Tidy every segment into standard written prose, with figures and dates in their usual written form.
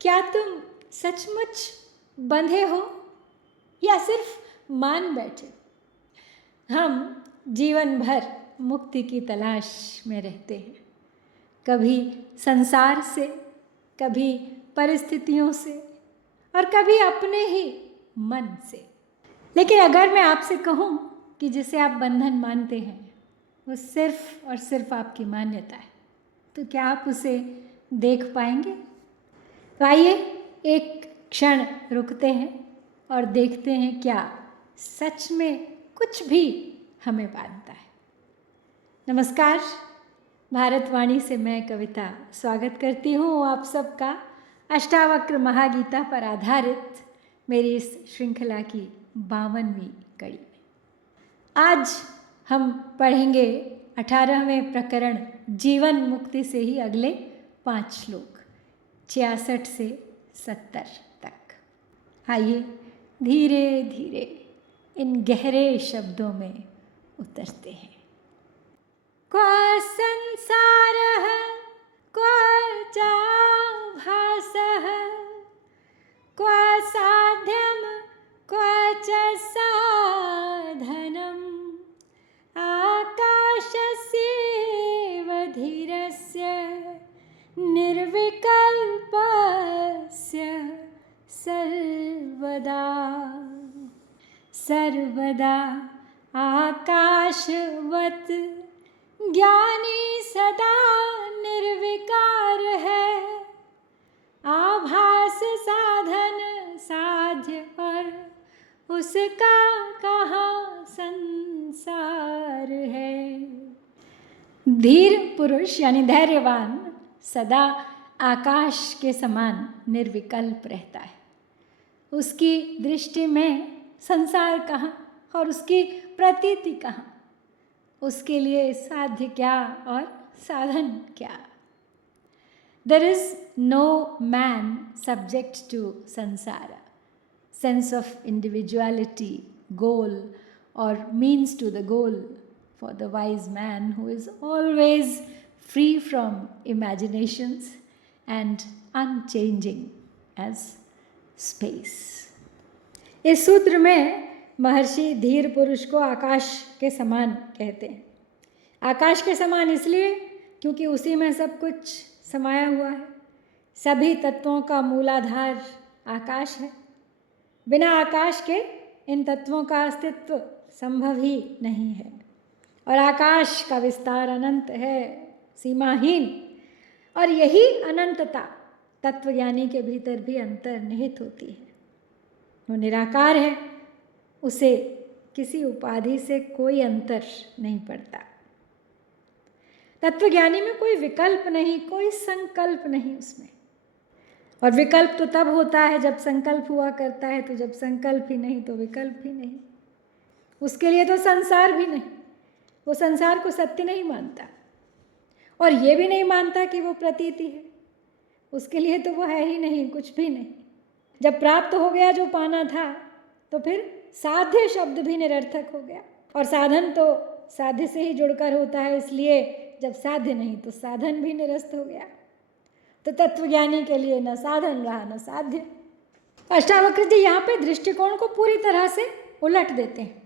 क्या तुम सचमुच बंधे हो या सिर्फ मान बैठे? हम जीवन भर मुक्ति की तलाश में रहते हैं, कभी संसार से, कभी परिस्थितियों से और कभी अपने ही मन से। लेकिन अगर मैं आपसे कहूँ कि जिसे आप बंधन मानते हैं वो सिर्फ और सिर्फ आपकी मान्यता है, तो क्या आप उसे देख पाएंगे? तो आइए एक क्षण रुकते हैं और देखते हैं क्या सच में कुछ भी हमें बांधता है। नमस्कार, भारतवाणी से मैं कविता स्वागत करती हूँ आप सबका अष्टावक्र महागीता पर आधारित मेरी इस श्रृंखला की 52वीं कड़ी में। आज हम पढ़ेंगे 18वें प्रकरण जीवन मुक्ति से ही अगले 5 श्लोक 66 से 70 तक। आइए धीरे धीरे इन गहरे शब्दों में उतरते हैं। क्व संसारः क्व चाभासः क्व साध्यं क्व च साधनम् आकाशस्यैव धीरस्य निर्विकल्पस्य सर्वदा सर्वदा आकाशवत् ज्ञानी सदा निर्विकार है। आभास साधन साध्य और उसका कहाँ संसार है। धीर पुरुष यानी धैर्यवान सदा आकाश के समान निर्विकल्प रहता है। उसकी दृष्टि में संसार कहाँ और उसकी प्रतीति कहाँ, उसके लिए साध्य क्या और साधन क्या। There is no man subject to samsara, sense of individuality, goal or means to the goal for the wise man who is always free from imaginations and unchanging as space. इस सूत्र में महर्षि धीर पुरुष को आकाश के समान कहते हैं। आकाश के समान इसलिए क्योंकि उसी में सब कुछ समाया हुआ है। सभी तत्वों का मूलाधार आकाश है। बिना आकाश के इन तत्वों का अस्तित्व संभव ही नहीं है। और आकाश का विस्तार अनंत है, सीमाहीन। और यही अनंतता तत्वज्ञानी के भीतर भी अंतर्निहित होती है। वो निराकार है, उसे किसी उपाधि से कोई अंतर नहीं पड़ता। तत्वज्ञानी में कोई विकल्प नहीं, कोई संकल्प नहीं उसमें। और विकल्प तो तब होता है जब संकल्प हुआ करता है, तो जब संकल्प ही नहीं तो विकल्प भी नहीं। उसके लिए तो संसार भी नहीं, वो संसार को सत्य नहीं मानता और ये भी नहीं मानता कि वो प्रतीति है। उसके लिए तो वो है ही नहीं, कुछ भी नहीं। जब प्राप्त हो गया जो पाना था तो फिर साध्य शब्द भी निरर्थक हो गया। और साधन तो साध्य से ही जुड़कर होता है, इसलिए जब साध्य नहीं तो साधन भी निरस्त हो गया। तो तत्वज्ञानी के लिए न साधन रहा न साध्य। अष्टावक्र जी यहाँ पे दृष्टिकोण को पूरी तरह से उलट देते हैं।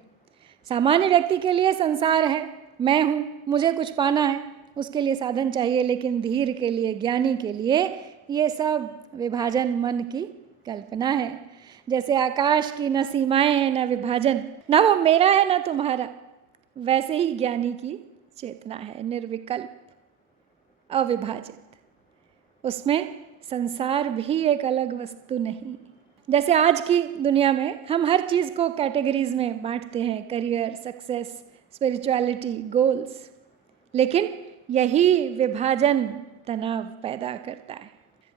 सामान्य व्यक्ति के लिए संसार है, मैं हूँ, मुझे कुछ पाना है, उसके लिए साधन चाहिए। लेकिन धीर के लिए, ज्ञानी के लिए ये सब विभाजन मन की कल्पना है। जैसे आकाश की न सीमाएं हैं न विभाजन, न वो मेरा है न तुम्हारा, वैसे ही ज्ञानी की चेतना है निर्विकल्प, अविभाजित। उसमें संसार भी एक अलग वस्तु नहीं। जैसे आज की दुनिया में हम हर चीज़ को कैटेगरीज में बांटते हैं, करियर, सक्सेस, स्पिरिचुअलिटी, गोल्स। लेकिन यही विभाजन तनाव पैदा करता है।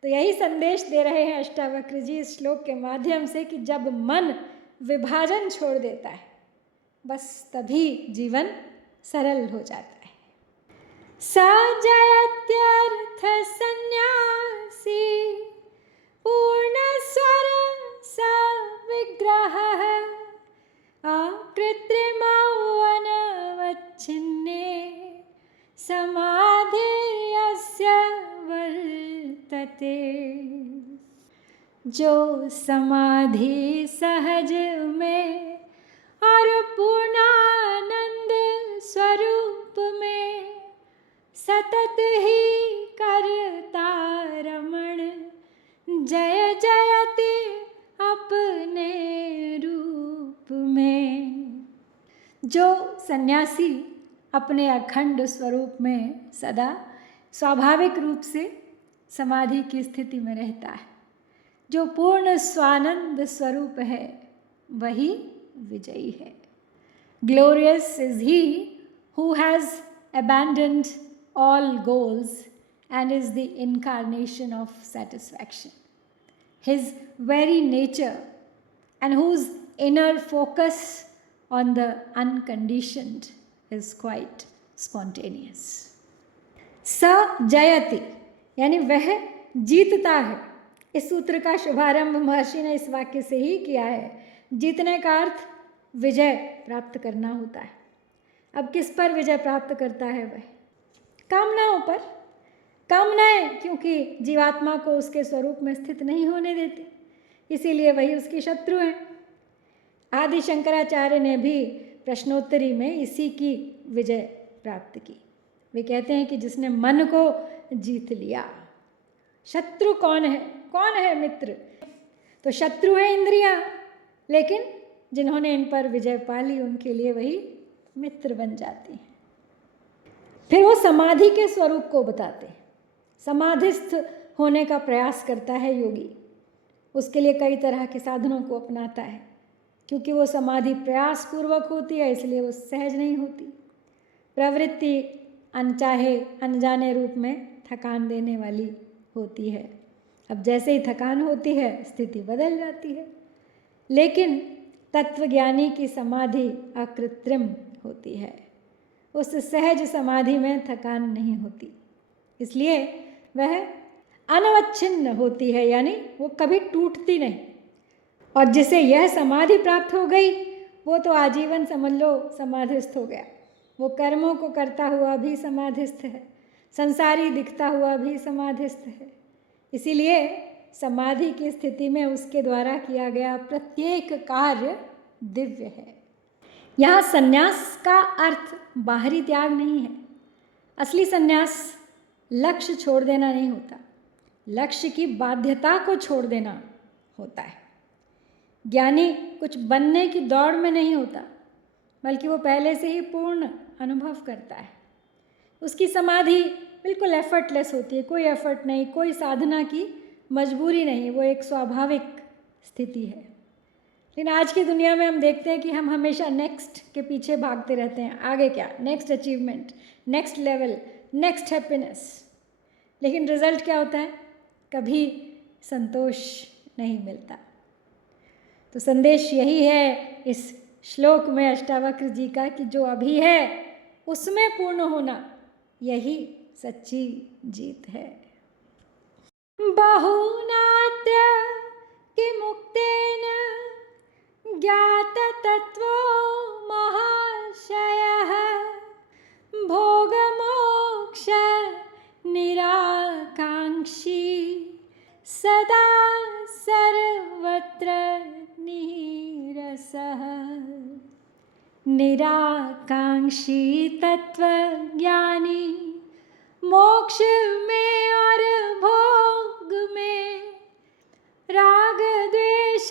तो यही संदेश दे रहे हैं अष्टावक्र जी इस श्लोक के माध्यम से कि जब मन विभाजन छोड़ देता है, बस तभी जीवन सरल हो जाता है। सजयत्यर्थ सन्यासी पूर्णस्वर सविग्रहः अकृत्रिमौवनवच्छिन्ने समाधिर्यस्य वर्तते। जो समाधि सहज में और पूर्णानंद स्वरूप में सतत ही करता रमण, जय जयति अपने रूप में। जो सन्यासी अपने अखंड स्वरूप में सदा स्वाभाविक रूप से समाधि की स्थिति में रहता है, जो पूर्ण स्वानंद स्वरूप है, वही विजयी है। Glorious is he who has abandoned all goals and is the incarnation of satisfaction. His very nature and whose inner focus on the unconditioned is quite spontaneous. स जयति यानी वह जीतता है। इस सूत्र का शुभारंभ महर्षि ने इस वाक्य से ही किया है। जीतने का अर्थ विजय प्राप्त करना होता है। अब किस पर विजय प्राप्त करता है वह? कामनाओं पर। कामनाएं क्योंकि जीवात्मा को उसके स्वरूप में स्थित नहीं होने देती, इसीलिए वही उसकी शत्रु हैं। आदि शंकराचार्य ने भी प्रश्नोत्तरी में इसी की विजय प्राप्त की। वे कहते हैं कि जिसने मन को जीत लिया। शत्रु कौन है? कौन है मित्र? तो शत्रु है इंद्रियां, लेकिन जिन्होंने इन पर विजय पा ली उनके लिए वही मित्र बन जाती हैं। फिर वो समाधि के स्वरूप को बताते हैं। समाधिस्थ होने का प्रयास करता है योगी। उसके लिए कई तरह के साधनों को अपनाता है। क्योंकि वो समाधि प्रयास पूर्वक होती है, इसलिए वो सहज नहीं होती। प्रवृत्ति अनचाहे अनजाने रूप में थकान देने वाली होती है। अब जैसे ही थकान होती है स्थिति बदल जाती है। लेकिन तत्वज्ञानी की समाधि अकृत्रिम होती है। उस सहज समाधि में थकान नहीं होती, इसलिए वह अनवच्छिन्न होती है, यानी वो कभी टूटती नहीं। और जिसे यह समाधि प्राप्त हो गई वो तो आजीवन समझ लो समाधिस्थ हो गया। वो कर्मों को करता हुआ भी समाधिस्थ है, संसारी दिखता हुआ भी समाधिस्थ है। इसीलिए समाधि की स्थिति में उसके द्वारा किया गया प्रत्येक कार्य दिव्य है। यहाँ संन्यास का अर्थ बाहरी त्याग नहीं है। असली संन्यास लक्ष्य छोड़ देना नहीं होता, लक्ष्य की बाध्यता को छोड़ देना होता है। ज्ञानी कुछ बनने की दौड़ में नहीं होता, बल्कि वो पहले से ही पूर्ण अनुभव करता है। उसकी समाधि बिल्कुल एफर्टलेस होती है, कोई एफर्ट नहीं, कोई साधना की मजबूरी नहीं, वो एक स्वाभाविक स्थिति है। लेकिन आज की दुनिया में हम देखते हैं कि हम हमेशा नेक्स्ट के पीछे भागते रहते हैं। आगे क्या? Next achievement, next level, next happiness. लेकिन रिजल्ट क्या होता है? कभी संतोष नहीं मिलता। तो संदेश यही है इस श्लोक में अष्टावक्र जी का कि जो अभी है उसमें पूर्ण होना, यही सच्ची जीत है। बहुनात्र किमुक्तेन ज्ञाततत्त्वो महाशयः भोगमोक्ष निराकाङ्क्षी सदा सर्वत्र निरसः। निराकाङ्क्षी तत्वज्ञानी मोक्ष में और भोग में राग द्वेष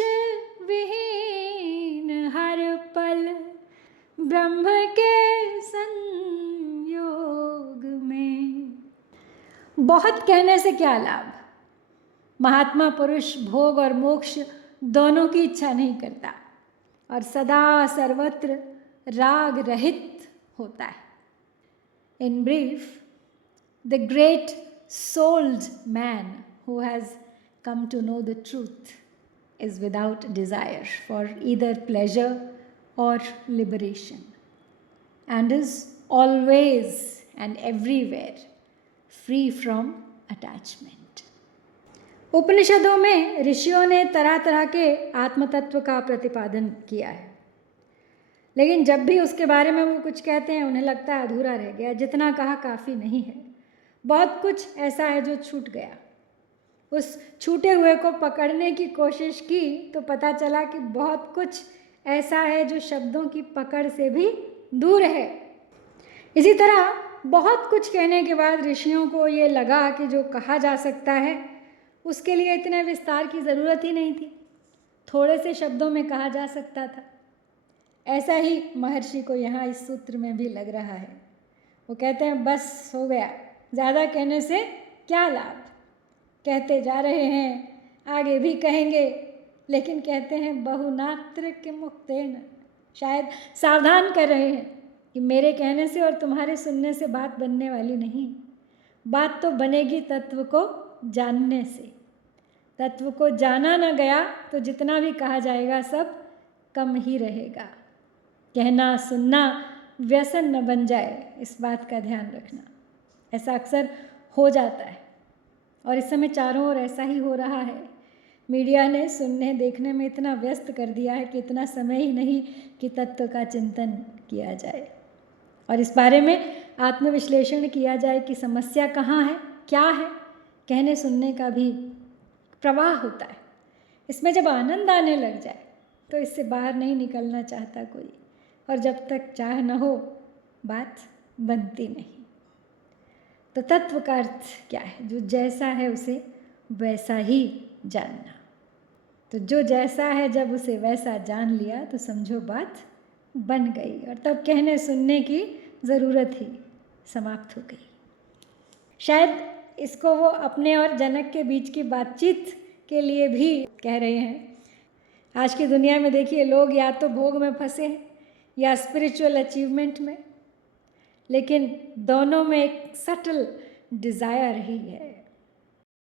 विहीन हर पल ब्रह्म के संयोग में। बहुत कहने से क्या लाभ? महात्मा पुरुष भोग और मोक्ष दोनों की इच्छा नहीं करता और सदा सर्वत्र राग रहित होता है। In brief, the great souled man who has come to know the truth is without desire for either pleasure or liberation and is always and everywhere free from attachment. उपनिषदों में ऋषियों ने तरह तरह के आत्मतत्व का प्रतिपादन किया है, लेकिन जब भी उसके बारे में वो कुछ कहते हैं उन्हें लगता है अधूरा रह गया, जितना कहा काफ़ी नहीं है, बहुत कुछ ऐसा है जो छूट गया। उस छूटे हुए को पकड़ने की कोशिश की तो पता चला कि बहुत कुछ ऐसा है जो शब्दों की पकड़ से भी दूर है। इसी तरह बहुत कुछ कहने के बाद ऋषियों को ये लगा कि जो कहा जा सकता है उसके लिए इतने विस्तार की ज़रूरत ही नहीं थी, थोड़े से शब्दों में कहा जा सकता था। ऐसा ही महर्षि को यहाँ इस सूत्र में भी लग रहा है। वो कहते हैं बस हो गया, ज़्यादा कहने से क्या लाभ, कहते जा रहे हैं, आगे भी कहेंगे, लेकिन कहते हैं बहुनात्र के मुक्तेन, शायद सावधान कर रहे हैं कि मेरे कहने से और तुम्हारे सुनने से बात बनने वाली नहीं, बात तो बनेगी तत्व को जानने से। तत्व को जाना न गया तो जितना भी कहा जाएगा सब कम ही रहेगा। कहना सुनना व्यसन न बन जाए, इस बात का ध्यान रखना। ऐसा अक्सर हो जाता है और इस समय चारों ओर ऐसा ही हो रहा है। मीडिया ने सुनने देखने में इतना व्यस्त कर दिया है कि इतना समय ही नहीं कि तत्व का चिंतन किया जाए और इस बारे में आत्मविश्लेषण किया जाए कि समस्या कहाँ है, क्या है। कहने सुनने का भी प्रवाह होता है, इसमें जब आनंद आने लग जाए तो इससे बाहर नहीं निकलना चाहता कोई, और जब तक चाह न हो बात बनती नहीं। तो तत्व का अर्थ क्या है? जो जैसा है उसे वैसा ही जानना। तो जो जैसा है जब उसे वैसा जान लिया तो समझो बात बन गई और तब कहने सुनने की ज़रूरत ही समाप्त हो गई। शायद इसको वो अपने और जनक के बीच की बातचीत के लिए भी कह रहे हैं। आज की दुनिया में देखिए, लोग या तो भोग में फंसे हैं या स्पिरिचुअल अचीवमेंट में, लेकिन दोनों में एक सटल डिज़ायर ही है।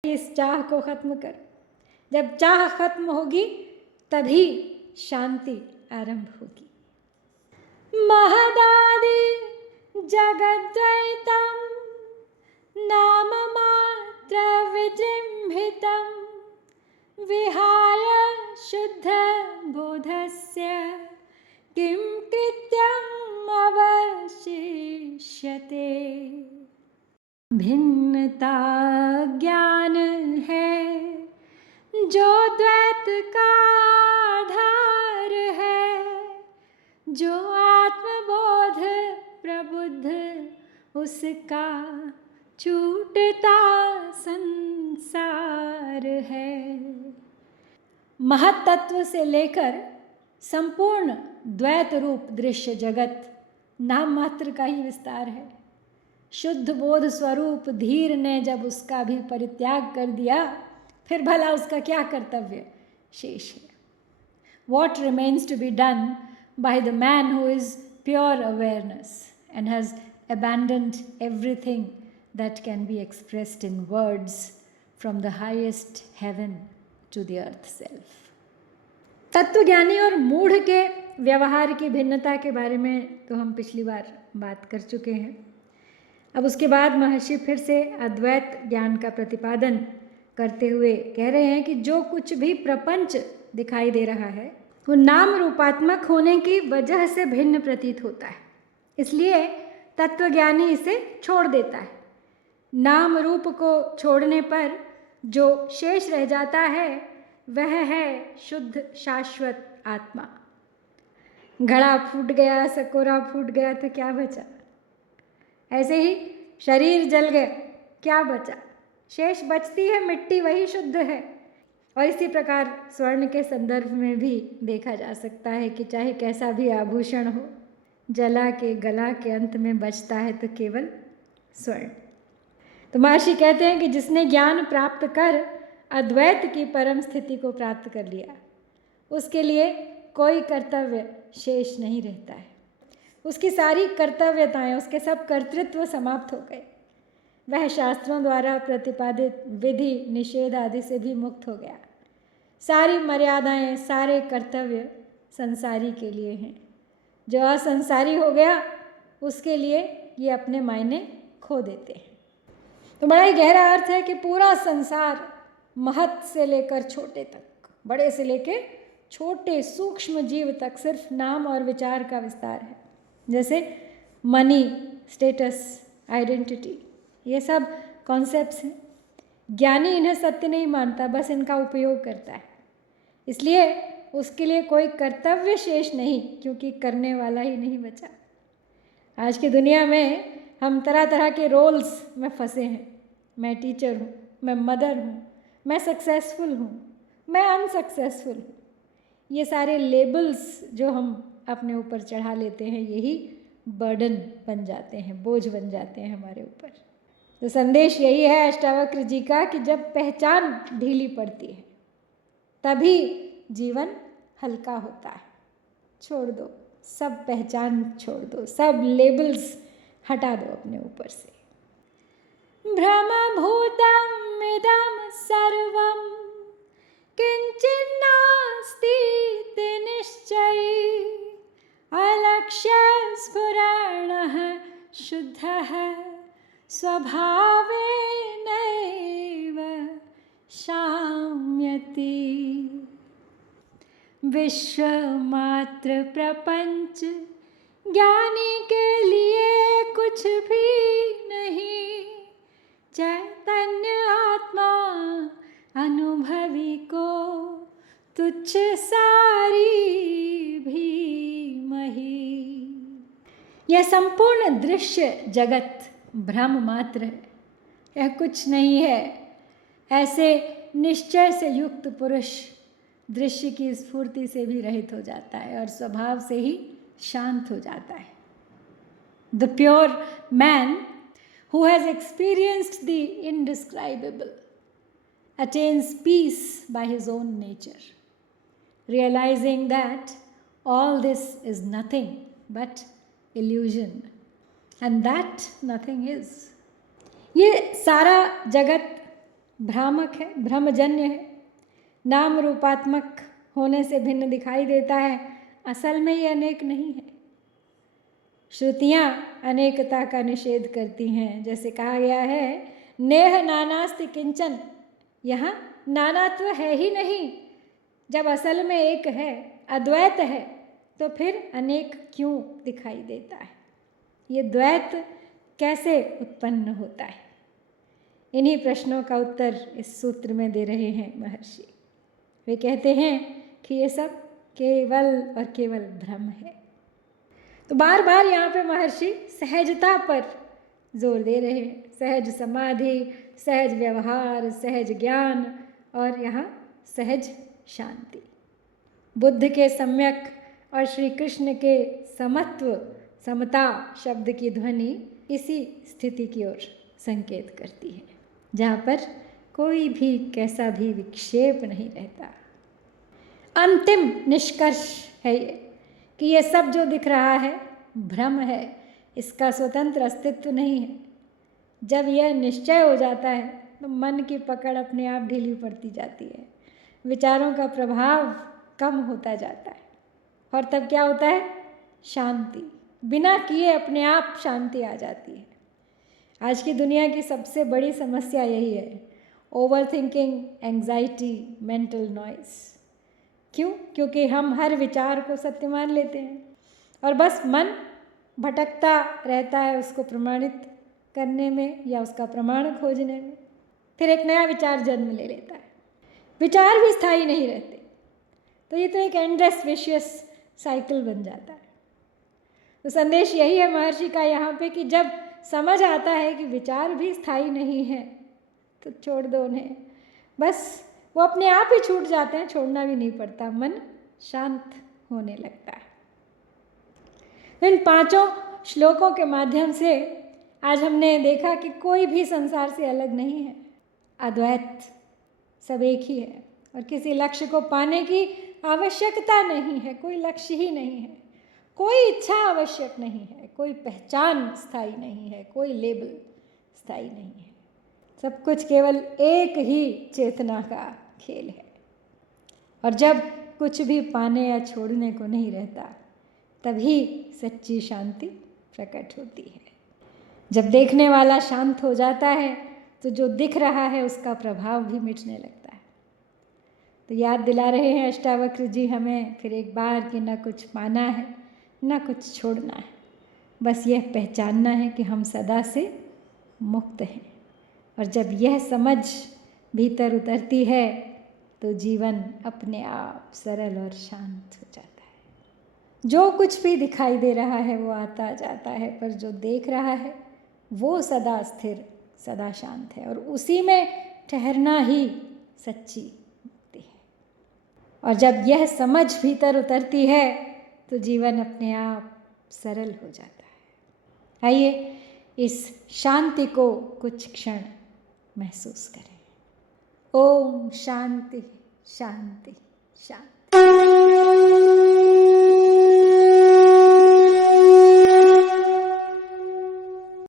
इस चाह को ख़त्म कर, जब चाह ख़त्म होगी तभी शांति आरंभ होगी। महदादि जगद्वैतम नाम मात्र विजृंभितं विहाय शुद्ध बोधस्य किं कृत्यम् अवशिष्यते। भिन्नता ज्ञान है जो द्वैत का आधार है, जो आत्मबोध प्रबुद्ध उसका छूटता संसार है। महत्तत्व से लेकर संपूर्ण द्वैत रूप दृश्य जगत नाम मात्र का ही विस्तार है। शुद्ध बोध स्वरूप धीर ने जब उसका भी परित्याग कर दिया, फिर भला उसका क्या कर्तव्य शेष है? What remains to be done by the man who is pure awareness and has abandoned everything that can be expressed in words from the highest heaven to the earth self? तत्वज्ञानी और मूढ़ के व्यवहार की भिन्नता के बारे में तो हम पिछली बार बात कर चुके हैं। अब उसके बाद महर्षि फिर से अद्वैत ज्ञान का प्रतिपादन करते हुए कह रहे हैं कि जो कुछ भी प्रपंच दिखाई दे रहा है वो नाम रूपात्मक होने की वजह से भिन्न प्रतीत होता है, इसलिए तत्वज्ञानी इसे छोड़ देता है। नाम रूप को छोड़ने पर जो शेष रह जाता है वह है शुद्ध शाश्वत आत्मा। घड़ा फूट गया, सकोरा फूट गया तो क्या बचा? ऐसे ही शरीर जल गया, क्या बचा? शेष बचती है मिट्टी, वही शुद्ध है। और इसी प्रकार स्वर्ण के संदर्भ में भी देखा जा सकता है कि चाहे कैसा भी आभूषण हो, जला के गला के अंत में बचता है तो केवल स्वर्ण। तो महर्षि कहते हैं कि जिसने ज्ञान प्राप्त कर अद्वैत की परम स्थिति को प्राप्त कर लिया, उसके लिए कोई कर्तव्य शेष नहीं रहता है। उसकी सारी कर्तव्यताएं, उसके सब कर्तृत्व समाप्त हो गए। वह शास्त्रों द्वारा प्रतिपादित विधि निषेध आदि से भी मुक्त हो गया। सारी मर्यादाएं, सारे कर्तव्य संसारी के लिए हैं। जो असंसारी हो गया उसके लिए ये अपने मायने खो देते हैं। तो बड़ा ही गहरा अर्थ है कि पूरा संसार महत से लेकर छोटे तक, बड़े से लेकर छोटे सूक्ष्म जीव तक सिर्फ नाम और विचार का विस्तार है। जैसे मनी, स्टेटस, आइडेंटिटी, ये सब कॉन्सेप्ट्स हैं ज्ञानी इन्हें सत्य नहीं मानता, बस इनका उपयोग करता है, इसलिए उसके लिए कोई कर्तव्य शेष नहीं, क्योंकि करने वाला ही नहीं बचा। आज की दुनिया में हम तरह तरह के रोल्स में फंसे हैं। मैं टीचर हूँ, मैं मदर हूँ, मैं सक्सेसफुल हूँ, मैं अनसक्सेसफुल हूँ। ये सारे लेबल्स जो हम अपने ऊपर चढ़ा लेते हैं, यही बर्डन बन जाते हैं, बोझ बन जाते हैं हमारे ऊपर। तो संदेश यही है अष्टावक्र जी का कि जब पहचान ढीली पड़ती है तभी जीवन हल्का होता है। छोड़ दो, सब पहचान छोड़ दो, सब लेबल्स हटा दो अपने ऊपर से। भ्रमभूतम् इदं सर्वं किंचिन्नास्ति इति निश्चयी अलक्ष्यस्फुरणः शुद्धः स्वभावेनैव शाम्यति। विश्वमात्र प्रपंच ज्ञानी के लिए कुछ भी नहीं, चैतन्य आत्मा अनुभवी को तुच्छ सारी भी मही। यह संपूर्ण दृश्य जगत भ्रम मात्र है, यह कुछ नहीं है। ऐसे निश्चय से युक्त पुरुष दृश्य की स्फूर्ति से भी रहित हो जाता है और स्वभाव से ही शांत हो जाता है। The pure man who has experienced the indescribable attains peace by his own nature, realizing that all this is nothing but illusion, and that nothing is. ये सारा जगत भ्रामक है, भ्रमजन्य है, नाम रूपात्मक होने से भिन्न दिखाई देता है, असल में ये अनेक नहीं है। श्रुतियाँ अनेकता का निषेध करती हैं, जैसे कहा गया है नेह नानास्ति किंचन, यहाँ नानात्व है ही नहीं। जब असल में एक है, अद्वैत है, तो फिर अनेक क्यों दिखाई देता है? ये द्वैत कैसे उत्पन्न होता है? इन्हीं प्रश्नों का उत्तर इस सूत्र में दे रहे हैं महर्षि। वे कहते हैं कि ये सब केवल और केवल भ्रम है। तो बार बार यहाँ पे महर्षि सहजता पर जोर दे रहे हैं। सहज समाधि, सहज व्यवहार, सहज ज्ञान और यहाँ सहज शांति। बुद्ध के सम्यक और श्री कृष्ण के समत्व, समता शब्द की ध्वनि इसी स्थिति की ओर संकेत करती है, जहाँ पर कोई भी कैसा भी विक्षेप नहीं रहता। अंतिम निष्कर्ष है ये कि ये सब जो दिख रहा है भ्रम है, इसका स्वतंत्र अस्तित्व नहीं है। जब यह निश्चय हो जाता है तो मन की पकड़ अपने आप ढीली पड़ती जाती है, विचारों का प्रभाव कम होता जाता है और तब क्या होता है? शांति। बिना किए अपने आप शांति आ जाती है। आज की दुनिया की सबसे बड़ी समस्या यही है, over thinking, anxiety, mental noise. क्यों? क्योंकि हम हर विचार को सत्य मान लेते हैं और बस मन भटकता रहता है उसको प्रमाणित करने में या उसका प्रमाण खोजने में। फिर एक नया विचार जन्म ले लेता है। विचार भी स्थायी नहीं रहते, तो ये तो एक एंडलेस विशियस साइकिल बन जाता है। तो संदेश यही है महर्षि का यहाँ पे कि जब समझ आता है कि विचार भी स्थायी नहीं है तो छोड़ दो उन्हें, बस वो अपने आप ही छूट जाते हैं, छोड़ना भी नहीं पड़ता, मन शांत होने लगता है। इन 5 श्लोकों के माध्यम से आज हमने देखा कि कोई भी संसार से अलग नहीं है, अद्वैत, सब एक ही है और किसी लक्ष्य को पाने की आवश्यकता नहीं है, कोई लक्ष्य ही नहीं है, कोई इच्छा आवश्यक नहीं है, कोई पहचान स्थायी नहीं है, कोई लेबल स्थायी नहीं है। सब कुछ केवल एक ही चेतना का खेल है। और जब कुछ भी पाने या छोड़ने को नहीं रहता, तभी सच्ची शांति प्रकट होती है। जब देखने वाला शांत हो जाता है तो जो दिख रहा है उसका प्रभाव भी मिटने लगता है। तो याद दिला रहे हैं अष्टावक्र जी हमें फिर एक बार कि न कुछ पाना है न कुछ छोड़ना है, बस यह पहचानना है कि हम सदा से मुक्त हैं। और जब यह समझ भीतर उतरती है तो जीवन अपने आप सरल और शांत हो जाता है। जो कुछ भी दिखाई दे रहा है वो आता जाता है, पर जो देख रहा है वो सदा स्थिर, सदा शांत है, और उसी में ठहरना ही सच्ची मुक्ति है। और जब यह समझ भीतर उतरती है तो जीवन अपने आप सरल हो जाता है। आइए इस शांति को कुछ क्षण महसूस करें। ओम शांति शांति शांति।